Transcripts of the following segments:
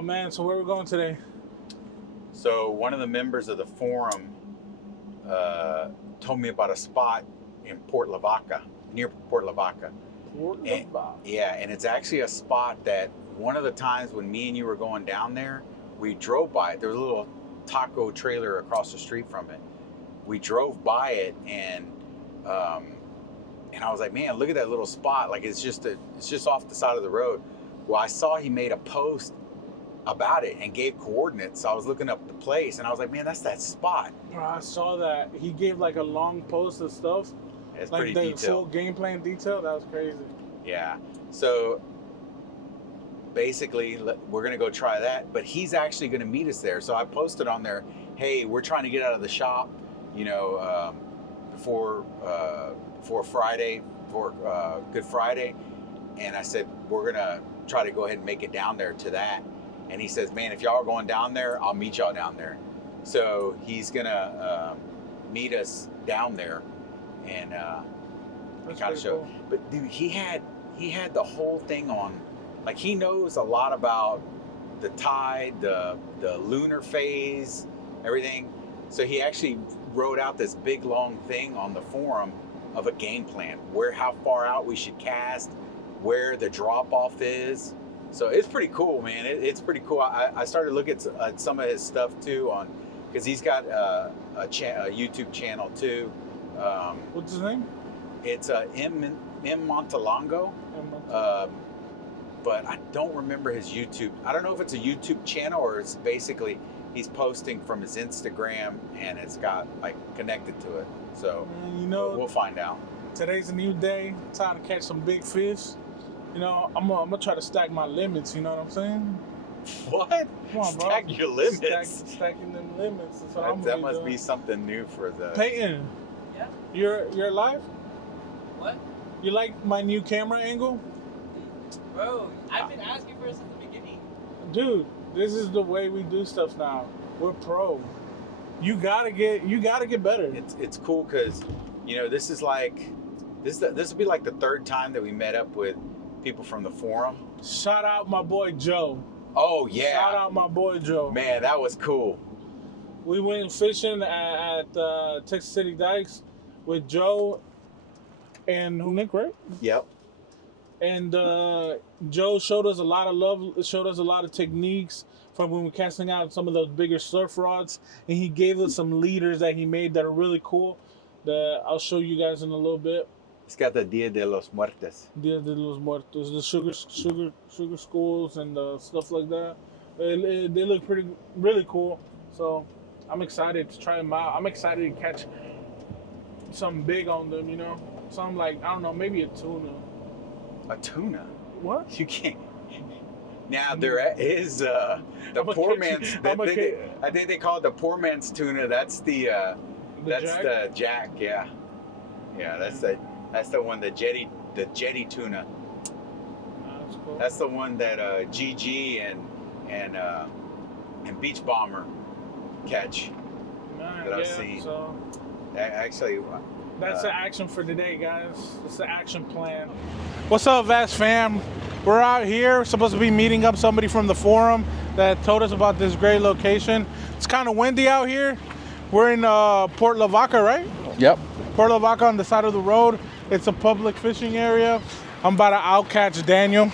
Oh man, so where are we going today? So one of the members of the forum told me about a spot in Port Lavaca, near Port Lavaca. Port Lavaca. Yeah, and it's actually a spot that one of the times when me and you were going down there, we drove by it. There was a little taco trailer across the street from it. We drove by it, and I was like, man, look at that little spot. Like it's just off the side of the road. Well, I saw he made a post about it and gave coordinates. So I was looking up the place, and I was like, man, that's that spot. Bro, I saw that. He gave like a long post of stuff. It's like pretty the detailed. full game plan detail. That was crazy. Yeah. So basically, we're going to go try that. But he's actually going to meet us there. So I posted on there, hey, we're trying to get out of the shop, you know, before Friday, before Good Friday. And I said, we're going to try to go ahead and make it down there to that. And he says, man, if y'all are going down there, I'll meet y'all down there. So he's going to meet us down there and kind of show. Cool. But dude, he had the whole thing on. Like he knows a lot about the tide, the lunar phase, everything. So he actually wrote out this big long thing on the forum of a game plan, how far out we should cast, where the drop off is. So it's pretty cool, man. It's pretty cool. I started looking at some of his stuff too because he's got a YouTube channel too. What's his name? It's M Montalongo. But I don't remember his YouTube. I don't know if it's a YouTube channel or it's basically he's posting from his Instagram and it's got like connected to it. So you know, we'll find out. Today's a new day. Time to catch some big fish. You know, I'm gonna try to stack my limits. You know what I'm saying? What? Come on, bro. Stack your limits. Stacking them limits. That's what That must be something new for the. Peyton. Yeah. You're live? What? You like my new camera angle? Bro, I've been asking for it since the beginning. Dude, this is the way we do stuff now. We're pro. You gotta get better. It's cool because, you know, this is like this will be like the third time that we met up with people from the forum. Shout out my boy Joe. Oh yeah. Shout out my boy Joe. Man, that was cool. We went fishing at Texas City Dikes with Joe and Nick, right? Yep. And Joe showed us a lot of love, showed us a lot of techniques from when we're casting out some of those bigger surf rods. And he gave us some leaders that he made that are really cool that I'll show you guys in a little bit. It's got the Dia de los Muertos. Dia de los Muertos, the sugar skulls and stuff like that. They look really cool. So I'm excited to try them out. I'm excited to catch something big on them, you know? Something like, I don't know, maybe a tuna. A tuna? What? You can't. Now there is the poor man's. I think they call it the poor man's tuna. That's the jack. Yeah, that's the one. The jetty tuna. That's cool. That's the one that GG and Beach Bomber catch. That I've seen. So Actually. That's the action for today, guys. It's the action plan. What's up, Vast fam? We're out here, supposed to be meeting up somebody from the forum that told us about this great location. It's kind of windy out here. We're in Port Lavaca, right? Yep. Port Lavaca on the side of the road. It's a public fishing area. I'm about to outcatch Daniel,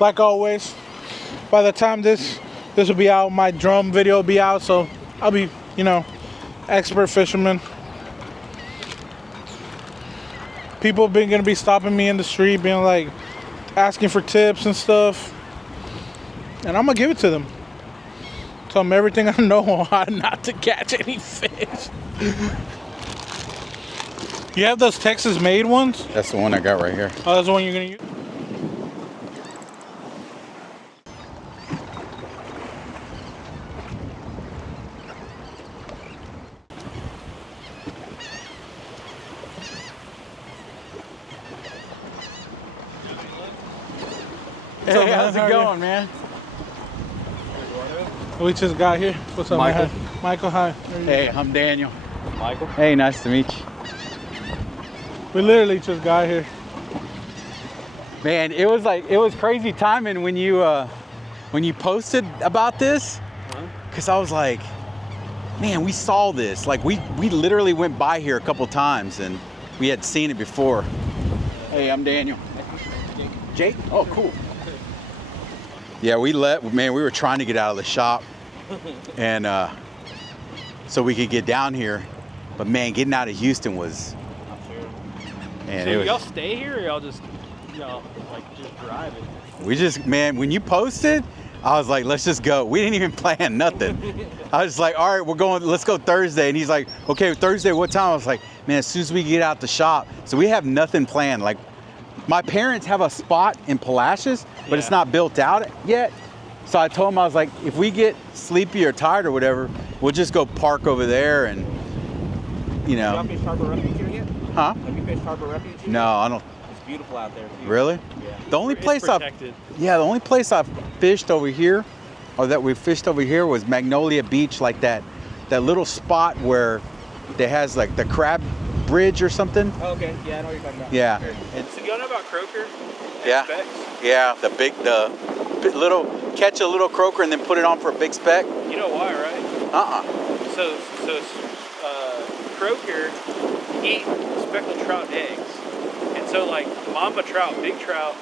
like always. By the time this will be out, my drum video will be out, so I'll be, you know, expert fisherman. People gonna be stopping me in the street, being like, asking for tips and stuff, and I'm gonna give it to them. Tell them everything I know on how not to catch any fish. You have those Texas-made ones? That's the one I got right here. Oh, that's the one you're gonna use? Hey, how's it going, man? We just got here. What's up, Michael? man? Michael, hi. Hey, I'm Daniel. Michael? Hey, nice to meet you. We literally just got here. Man, it was crazy timing when you when you posted about this, because I was like, man, we saw this. Like we literally went by here a couple times and we had seen it before. Hey, I'm Daniel. Jake? Oh, cool. Yeah, we were trying to get out of the shop and so we could get down here. But man, getting out of Houston was, man, So it was, y'all stay here or y'all just drive it? we just, man, when you posted, I was like, let's just go. We didn't even plan nothing. I was like, all right, let's go Thursday. And he's like, okay, Thursday, what time? I was like, man, as soon as we get out the shop. So we have nothing planned. Like, my parents have a spot in Palacios, but it's not built out yet. So I told him, I was like, if we get sleepy or tired or whatever, we'll just go park over there and, you know. Have you fished Harbor Refuge here yet? Huh? Have you fished Harbor Refuge yet? No, I don't. It's beautiful out there. Too. Really? Yeah. The only place the only place I've fished over here, or that we fished over here, was Magnolia Beach, like that little spot where it has like the crab bridge or something. Oh, okay. Yeah, I know what you're talking about. Yeah. So y'all know about croaker? Yeah. Specs? Yeah, the little, catch a little croaker and then put it on for a big speck. You know why, right? So croaker eat speckled trout eggs. And so like mama trout, big trout,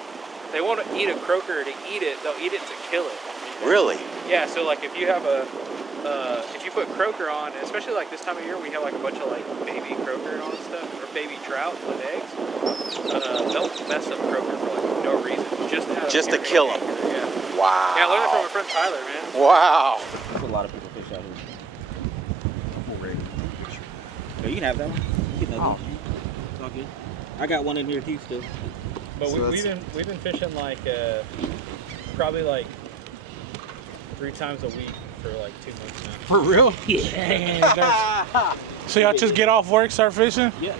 they want to eat a croaker to eat it, they'll eat it to kill it. Really? Yeah, so like if you have if you put croaker on, especially like this time of year, we have like a bunch of like baby croaker and all this stuff, or baby trout with eggs. They'll mess up croaker for like no reason, just to kill them. Yeah. Wow. Yeah, I learned it from my friend Tyler, man. Wow. There's a lot of people fish out here. So you can have that one. You can have that. It's all good. I got one in here too still. But So we've been fishing like probably like 3 times a week for like 2 months now. For real? Yeah. So y'all just get off work, start fishing? Yeah.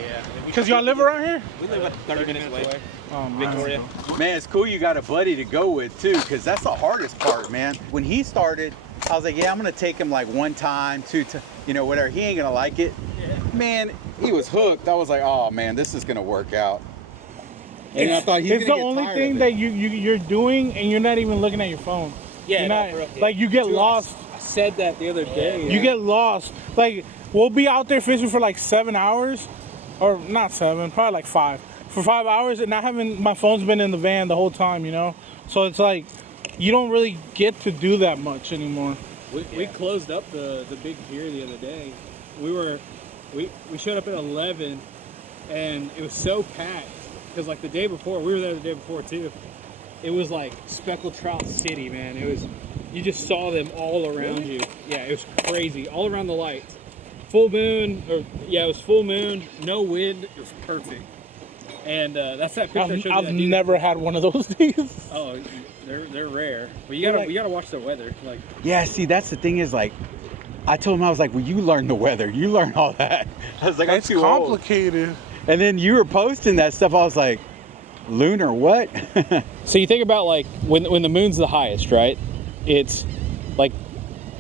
Because y'all live around here? We live 30 minutes away. Oh, man. Victoria. Man, it's cool you got a buddy to go with too, because that's the hardest part, man. When he started, I was like, yeah, I'm gonna take him like 1 time, 2 times, you know, whatever. He ain't gonna like it. Yeah. Man, he was hooked. I was like, oh man, this is gonna work out. And I thought it's the only thing that you're doing, and you're not even looking at your phone. Yeah, you're not, for real, yeah. like you get lost. I said that the other day. You get lost. Like we'll be out there fishing for like 7 hours, or not 7, probably like 5. For 5 hours, and my phone's been in the van the whole time, you know. So it's like you don't really get to do that much anymore. We closed up the big pier the other day. We showed up at 11, and it was so packed because like the day before, we were there the day before too. It was like speckled trout city, man. It was, you just saw them all around you. Yeah, it was crazy, all around the lights. Full moon, it was full moon, no wind. It was perfect. And that's that picture I showed you. I've never had one of those days. Oh, they're rare. But you gotta watch the weather. Like, yeah, see, that's the thing is like, I told him, I was like, well, you learn the weather, you learn all that. I was like, it's I'm too complicated. old. And then you were posting that stuff. I was like, lunar what? so you think about like when the moon's the highest, right? It's like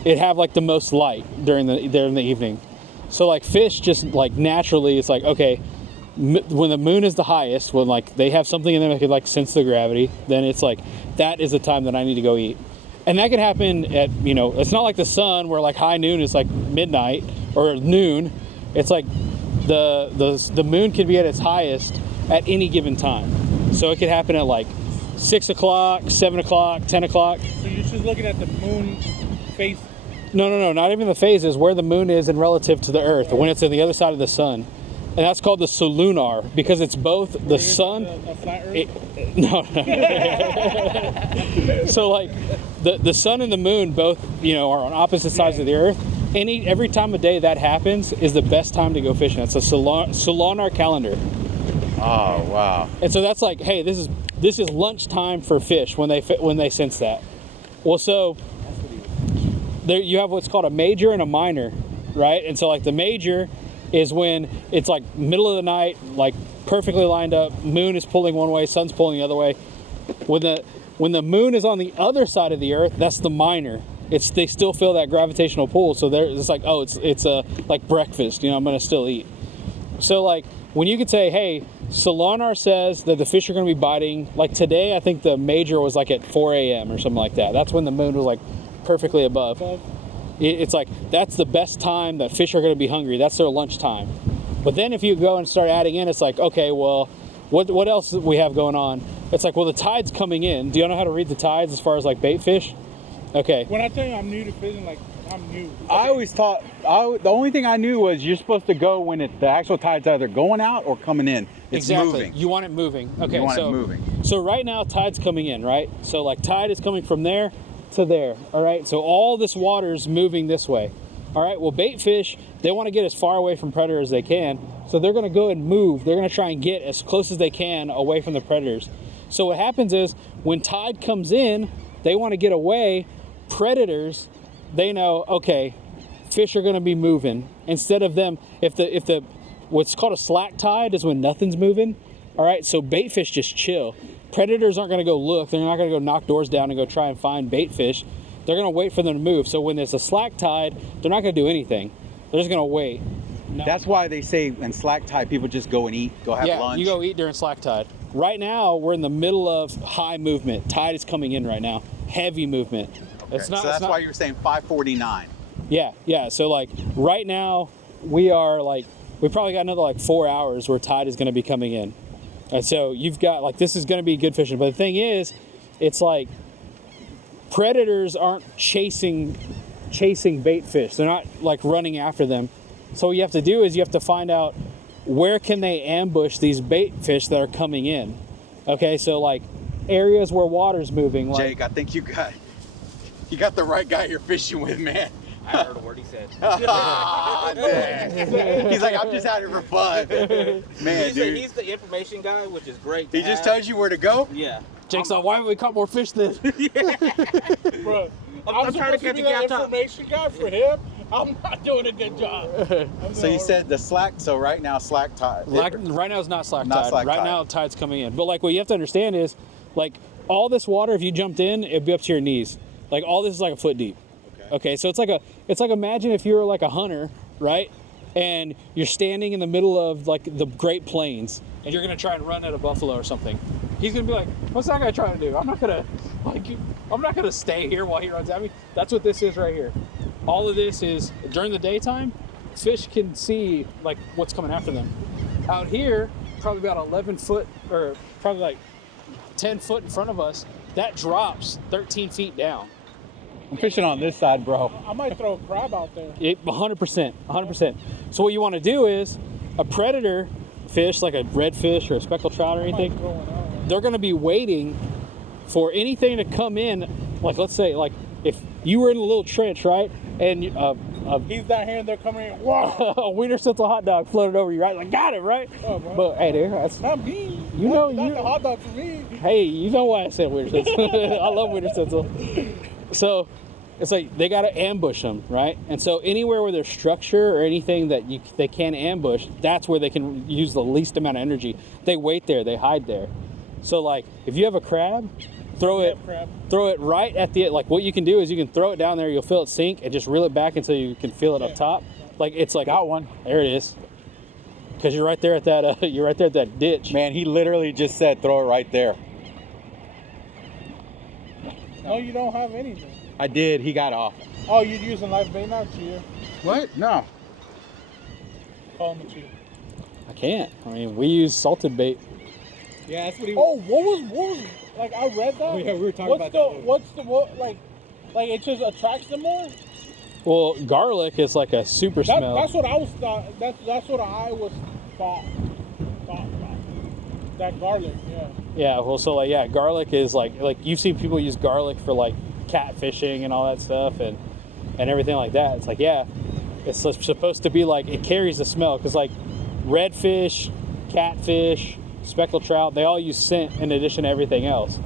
it have like the most light during the evening. So like fish just like naturally, it's like okay. When the moon is the highest, when like they have something in them that could like sense the gravity, then it's like that is the time that I need to go eat. And that can happen at, you know, it's not like the sun where like high noon is like midnight or noon. It's like the moon can be at its highest at any given time. So it could happen at like 6 o'clock, 7 o'clock, 10 o'clock. So you're just looking at the moon face? No, not even the phases, where the moon is in relative to the earth, when it's on the other side of the sun. And that's called the Solunar because it's both the sun. A flat Earth? No. So like the sun and the moon both, you know, are on opposite sides of the earth. Every time of day that happens is the best time to go fishing. It's a Solunar calendar. Oh wow! And so that's like, hey, this is lunchtime for fish when they sense that. Well, so there you have what's called a major and a minor, right? And so like the major is when it's like middle of the night, like perfectly lined up, moon is pulling one way, sun's pulling the other way. When the moon is on the other side of the earth, that's the minor. They still feel that gravitational pull, so it's like, oh, it's like breakfast, you know, I'm gonna still eat. So like when you could say, hey, Solunar says that the fish are going to be biting. Like today, I think the major was like at 4 a.m. or something like that. That's when the moon was like perfectly above. It's like that's the best time that fish are going to be hungry. That's their lunch time. But then if you go and start adding in, it's like, okay, well, what else do we have going on? It's like, well, the tide's coming in. Do you know how to read the tides as far as like bait fish? Okay. When I tell you I'm new to fishing, like I'm new. I always thought, the only thing I knew was you're supposed to go when the actual tide's either going out or coming in. It's exactly. moving. You want it moving. Okay. You want it moving. So right now, tide's coming in, right? So like tide is coming from there to there, all right? So all this water is moving this way, all right? Well, bait fish, they want to get as far away from predators as they can, so they're going to go and move. They're going to try and get as close as they can away from the predators. So what happens is when tide comes in, they want to get away. Predators, they know, okay, fish are going to be moving. Instead of them, if the what's called a slack tide is when nothing's moving, all right? So bait fish just chill. Predators aren't going to go look. They're not going to go knock doors down and go try and find bait fish. They're going to wait for them to move. So when there's a slack tide, they're not going to do anything. They're just going to wait. No. That's why they say in slack tide, people just go and eat, go have lunch. You go eat during slack tide. Right now, we're in the middle of high movement. Tide is coming in right now. Heavy movement. Okay. So that's why you're saying 5:49. Yeah. So like right now, we probably got another like 4 hours where tide is going to be coming in. And so you've got like, this is going to be good fishing. But the thing is, it's like predators aren't chasing bait fish. They're not like running after them. So what you have to do is you have to find out where can they ambush these bait fish that are coming in. Okay, so like areas where water's moving. Like, Jake, I think you got the right guy you're fishing with, man. I heard a word he said. He's like, I'm just out here for fun. Man, dude. He's the information guy, which is great. He just tells you where to go? Yeah. Jake's like, why haven't we caught more fish then? Bro, I'm trying to catch a that gap. information guy for him. I'm not doing a good job. So you said the slack, so right now slack tide. Right now it's not slack tide. slack right tide. now tide's coming in. But like what you have to understand is like all this water, if you jumped in, it'd be up to your knees. Like all this is like a foot deep. Okay, so it's like imagine if you were like a hunter, right? And you're standing in the middle of like the Great Plains and you're gonna try and run at a buffalo or something. He's gonna be like, what's that guy trying to do? I'm not gonna stay here while he runs at me. That's what this is right here. All of this is during the daytime, fish can see like what's coming after them. Out here, probably about 11 foot or probably like 10 foot in front of us, that drops 13 feet down. I'm fishing on this side, bro. I might throw a crab out there. 100%. So what you want to do is a predator fish, like a redfish or a speckled trout or anything, they're going to be waiting for anything to come in. Like let's say, like if you were in a little trench, right, and he's down here and they're coming in. Wow. a Wiener Schnitzel hot dog floated over you, right? Like got it, right? Oh, bro. But hey, dude, that's not me. You That's the hot dog for me. Hey, you know why I said Wiener Schnitzel? I love Wiener Schnitzel. So it's like they got to ambush them, right? And so anywhere where there's structure or anything that they can ambush, that's where they can use the least amount of energy. They wait there, they hide there. So like if you have a crab, throw it right at the, like what you can do is you can throw it down there, you'll feel it sink and just reel it back until you can feel it up top. Like it's like got one. There it is. Because you're right there at that ditch. Man, he literally just said throw it right there. No, you don't have anything. I did. He got off. Oh, you're using live bait now, cheater? What? No. Call him a cheater. I can't. I mean, we use salted bait. Yeah, that's what he. Oh, what was like? I read that. Oh, yeah, we were talking about that. What's the like it just attracts them more? Well, garlic is like a super smell. That's what I was thought. That's what I was thought. That garlic, yeah. Yeah, well, so like, yeah, garlic is like you've seen people use garlic for like catfishing and all that stuff and everything like that. It's like, yeah, it's supposed to be like, it carries the smell because like redfish, catfish, speckled trout, they all use scent in addition to everything else.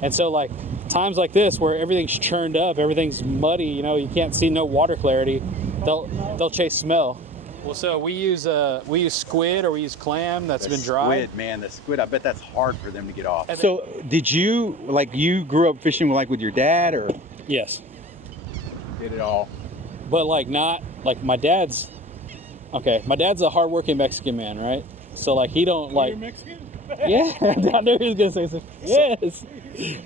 And so like times like this where everything's churned up, everything's muddy, you know, you can't see no water clarity, they'll chase smell. Well, so we use squid or we use clam that's been dried. Squid, man, the squid. I bet that's hard for them to get off. So, did you you grew up fishing with your dad, or? Yes. Did it all. But like not like my dad's. Okay, my dad's a hardworking Mexican man, right? So like he don't like. You're Mexican? Yeah, I knew he was gonna say something. Yes.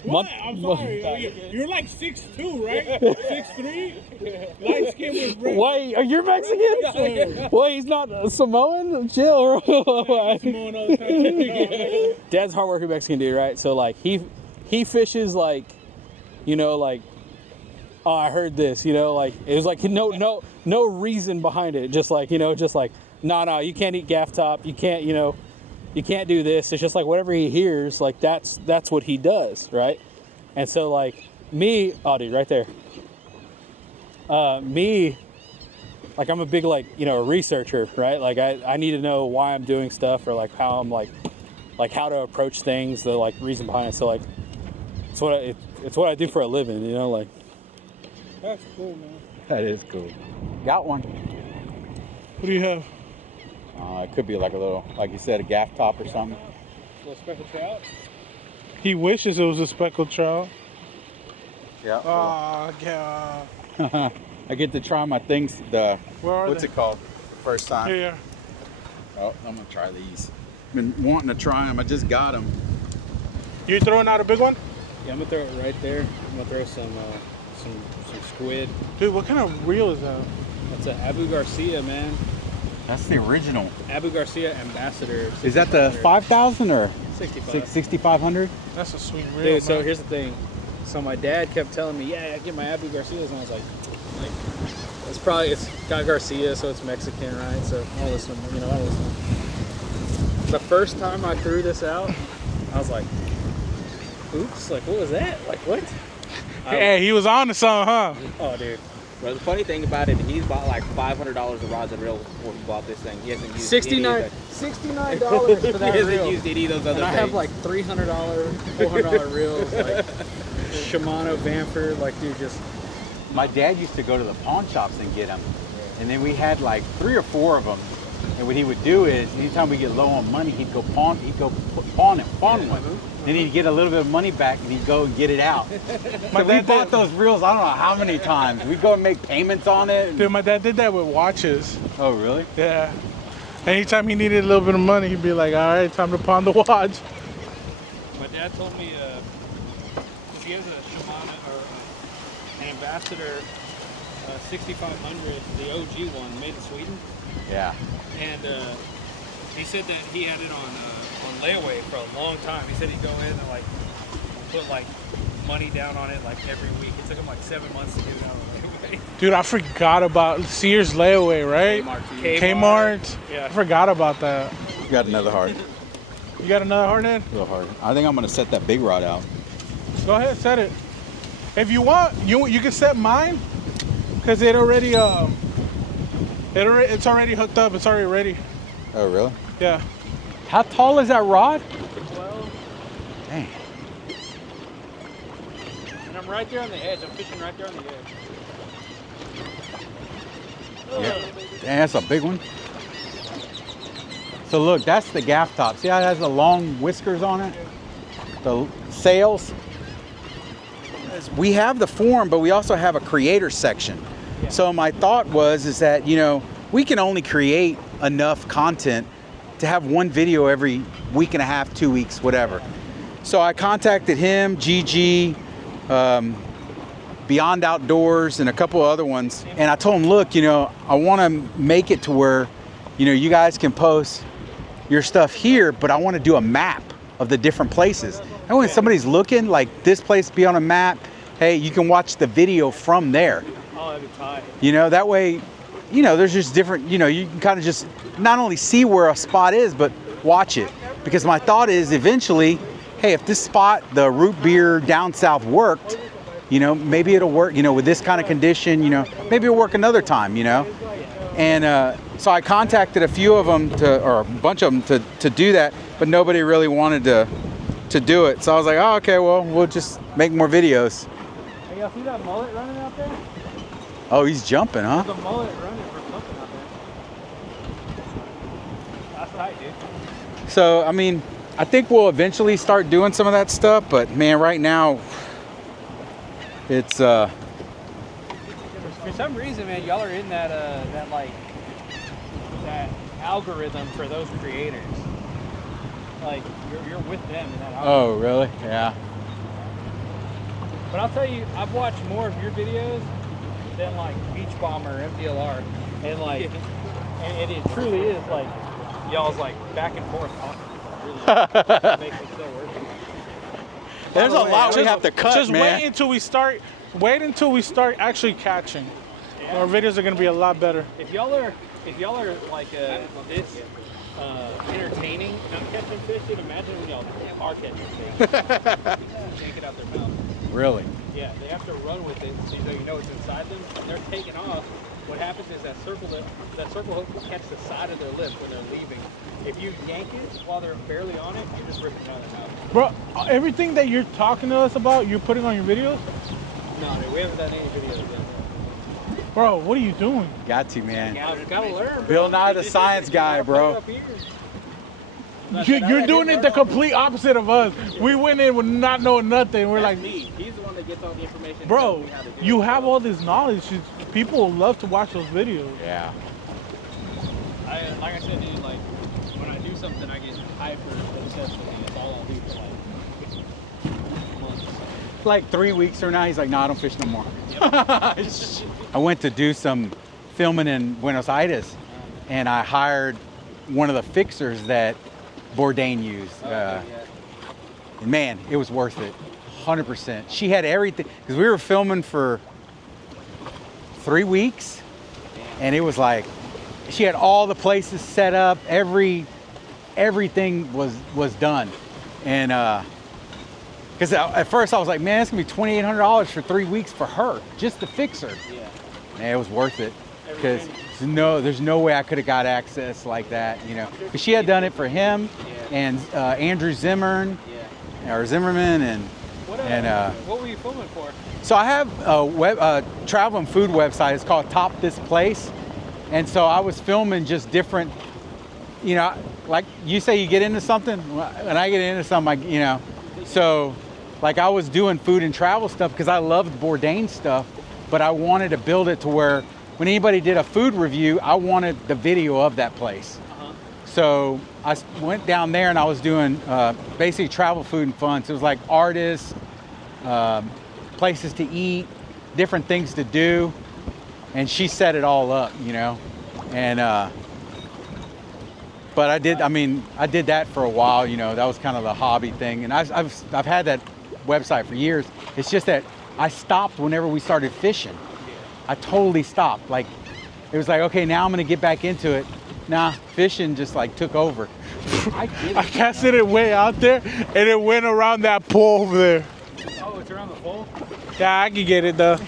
What? I'm sorry. You're like 6'2", right? 6'3"? Light skin with red. Wait, are you Mexican? Well, he's not Samoan? Chill. Samoan all the time. Dad's a hardworking Mexican dude, right? So like he fishes like, you know, like, oh, I heard this, you know, like it was like no reason behind it. Just like, you know, just like, no, you can't eat gaff top. You can't, you know, you can't do this. It's just like whatever he hears, like that's what he does, right? And so like me, oh dude, right there. Me, like I'm a big like, you know, researcher, right? Like I need to know why I'm doing stuff or like how I'm like how to approach things, the like reason behind it. So like it's what I do for a living, you know, like. That's cool, man. That is cool. Got one. What do you have? It could be like a little, like you said, a gaff top or something. A little speckled trout. He wishes it was a speckled trout. Yeah. Oh, God. I get to try my things. What's it called? First time. Here. Oh, I'm gonna try these. Been wanting to try them. I just got them. You throwing out a big one? Yeah, I'm gonna throw it right there. I'm gonna throw some squid. Dude, what kind of reel is that? That's an Abu Garcia, man. That's the original. Abu Garcia Ambassador. Is that the 5,000 or 6,500? That's a sweet reel. Dude, so man. here's the thing. So my dad kept telling me, yeah, I get my Abu Garcias, and I was like, it's got Garcia, so it's Mexican, right? So I'll listen, you know, I'll listen. The first time I threw this out, I was like, oops, like what was that? Like what? Hey, he was on to something, huh? Oh, dude. But the funny thing about it, he's bought like $500 of rods and reels before he bought this thing. He hasn't used $69 for that he hasn't reel. used any of those other And I things. have like $300, $400 reels, like Shimano, Vanford, like dude, just. My dad used to go to the pawn shops and get them. And then we had like 3 or 4 of them. And what he would do is, anytime we get low on money, he'd go pawn one. Then he'd get a little bit of money back and he'd go and get it out. So we bought those reels, I don't know how many times. We'd go and make payments on it. Dude, my dad did that with watches. Oh, really? Yeah. Anytime he needed a little bit of money, he'd be like, all right, time to pawn the watch. My dad told me, he has a Shimano or an Ambassador 6500, the OG one, made in Sweden. Yeah. And he said that he had it on layaway for a long time. He said he'd go in and like put like money down on it like every week. It took him like 7 months to do it on layaway. Dude, I forgot about Sears layaway, right? Kmart. Yeah. I forgot about that. Got another heart. You got another hardhead? A little hard. I think I'm gonna set that big rod out. Go ahead, set it. If you want, you can set mine, cause it's already hooked up. It's already ready. Oh, really? Yeah. How tall is that rod? 12. Dang. And I'm right there on the edge. I'm fishing right there on the edge. Yeah. Dang, that's a big one. So look, that's the gaff top. See how it has the long whiskers on it? The sails. We have the form, but we also have a creator section. Yeah. So my thought is that, you know, we can only create enough content to have one video every week and a half, 2 weeks, whatever. So I contacted him, GG, Beyond Outdoors, and a couple of other ones. And I told him, look, you know, I want to make it to where, you know, you guys can post your stuff here, but I want to do a map of the different places. And when somebody's looking, like this place be on a map, hey, you can watch the video from there. Oh, that'd be tight. You know, that way, you know, there's just different, you know, you can kind of just not only see where a spot is, but watch it. Because my thought is eventually, hey, if this spot, the root beer down south worked, you know, maybe it'll work, you know, with this kind of condition, you know, maybe it'll work another time, you know. And so I contacted a few of them or a bunch of them to do that, but nobody really wanted to do it. So I was like, oh, okay, well, we'll just make more videos. Hey, y'all see that mullet running out there? Oh, he's jumping, huh? There's a mullet running for something out there. That's tight, dude. So, I mean, I think we'll eventually start doing some of that stuff, but man, right now, it's For some reason, man, y'all are in that algorithm for those creators. Like you're with them in that algorithm. Oh, really? Yeah. But I'll tell you, I've watched more of your videos than like Beach Bomber, MDLR, and like, and it truly is like y'all's like back and forth talking. Really makes it so worth it. There's a lot we have to cut, Just man. wait until we start. Wait until we start actually catching. Yeah. Our videos are gonna be a lot better. If y'all are like this entertaining not catching fish, then imagine when y'all are catching fish. Take it out their mouth. Really? Yeah, they have to run with it so you know it's inside them. When they're taking off, what happens is that circle hook will catch the side of their lip when they're leaving. If you yank it while they're barely on it, you just rip it out of their mouth. Bro, everything that you're talking to us about, you're putting on your videos? No, dude, we haven't done any videos yet. Bro, what are you doing? Got to, man. Gotta learn, bro. Bill Nye the Science Guy, bro. You're doing it the complete opposite of us. We went in with not knowing nothing. We're like, me. He's the one that gets all the information. bro, you have all this knowledge. People will love to watch those videos. Yeah. Like I said, dude, like when I do something, I get hyper obsessed with it. That's all I'll do for like months. Like 3 weeks from now, he's like, "No, I don't fish no more." I went to do some filming in Buenos Aires, and I hired one of the fixers that Bourdain used. Man, it was worth it, 100%. She had everything, because we were filming for 3 weeks, and it was like, she had all the places set up, everything was done. And because at first I was like, man, it's gonna be $2,800 for 3 weeks for her, just to fix her. Yeah. Man, it was worth it, because there's no way I could have got access like that, you know. Because she had done it for him, and Andrew Zimmerman, and what were you filming for? so I have a travel and food website. It's called Top This Place, and so I was filming just different, you know, like you say you get into something, and I get into something, you know. So like I was doing food and travel stuff because I loved Bourdain stuff, but I wanted to build it to where when anybody did a food review, I wanted the video of that place. So I went down there and I was doing basically travel, food, and fun. So it was like artists, places to eat, different things to do. And she set it all up, you know. And, but I did that for a while, you know. That was kind of the hobby thing. And I've had that website for years. It's just that I stopped whenever we started fishing. I totally stopped. Like, it was like, okay, now I'm gonna get back into it. Nah, fishing just like took over. I casted it way out there, and it went around that pole over there. Oh, it's around the pole? Yeah, I can get it though.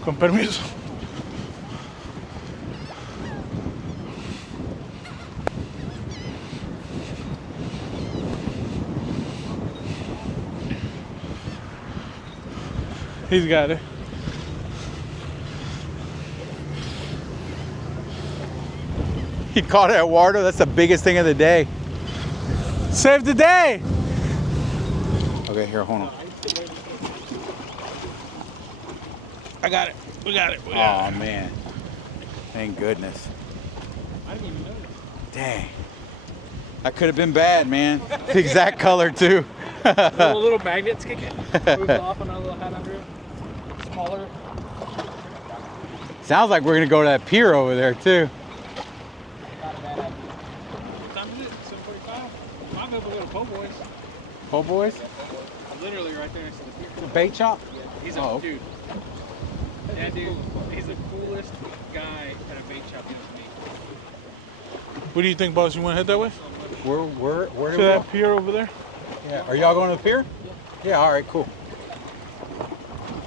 Con permiso. He's got it. He caught Eduardo. That's the biggest thing of the day. Save the day. Okay, here, hold on. I got it. We got it. Oh man, thank goodness. I didn't even notice. Dang, that could have been bad, man. The exact color too. little magnets kicking. Moves off on a little hat under it. Smaller. Sounds like we're gonna go to that pier over there too. Not a bad idea. What time is it? 7:45? Might be able to go to Po Boys. Po Boys? Yeah, Po Boys. Literally right there next to the pier. The bait shop? Yeah, he's a dude. Yeah, dude, he's the coolest guy at a bait shop you've seen. What do you think, boss? You want to head that way? Where do To we go? that pier over there? Yeah. Are y'all going to the pier? Yeah. Yeah, all right, cool.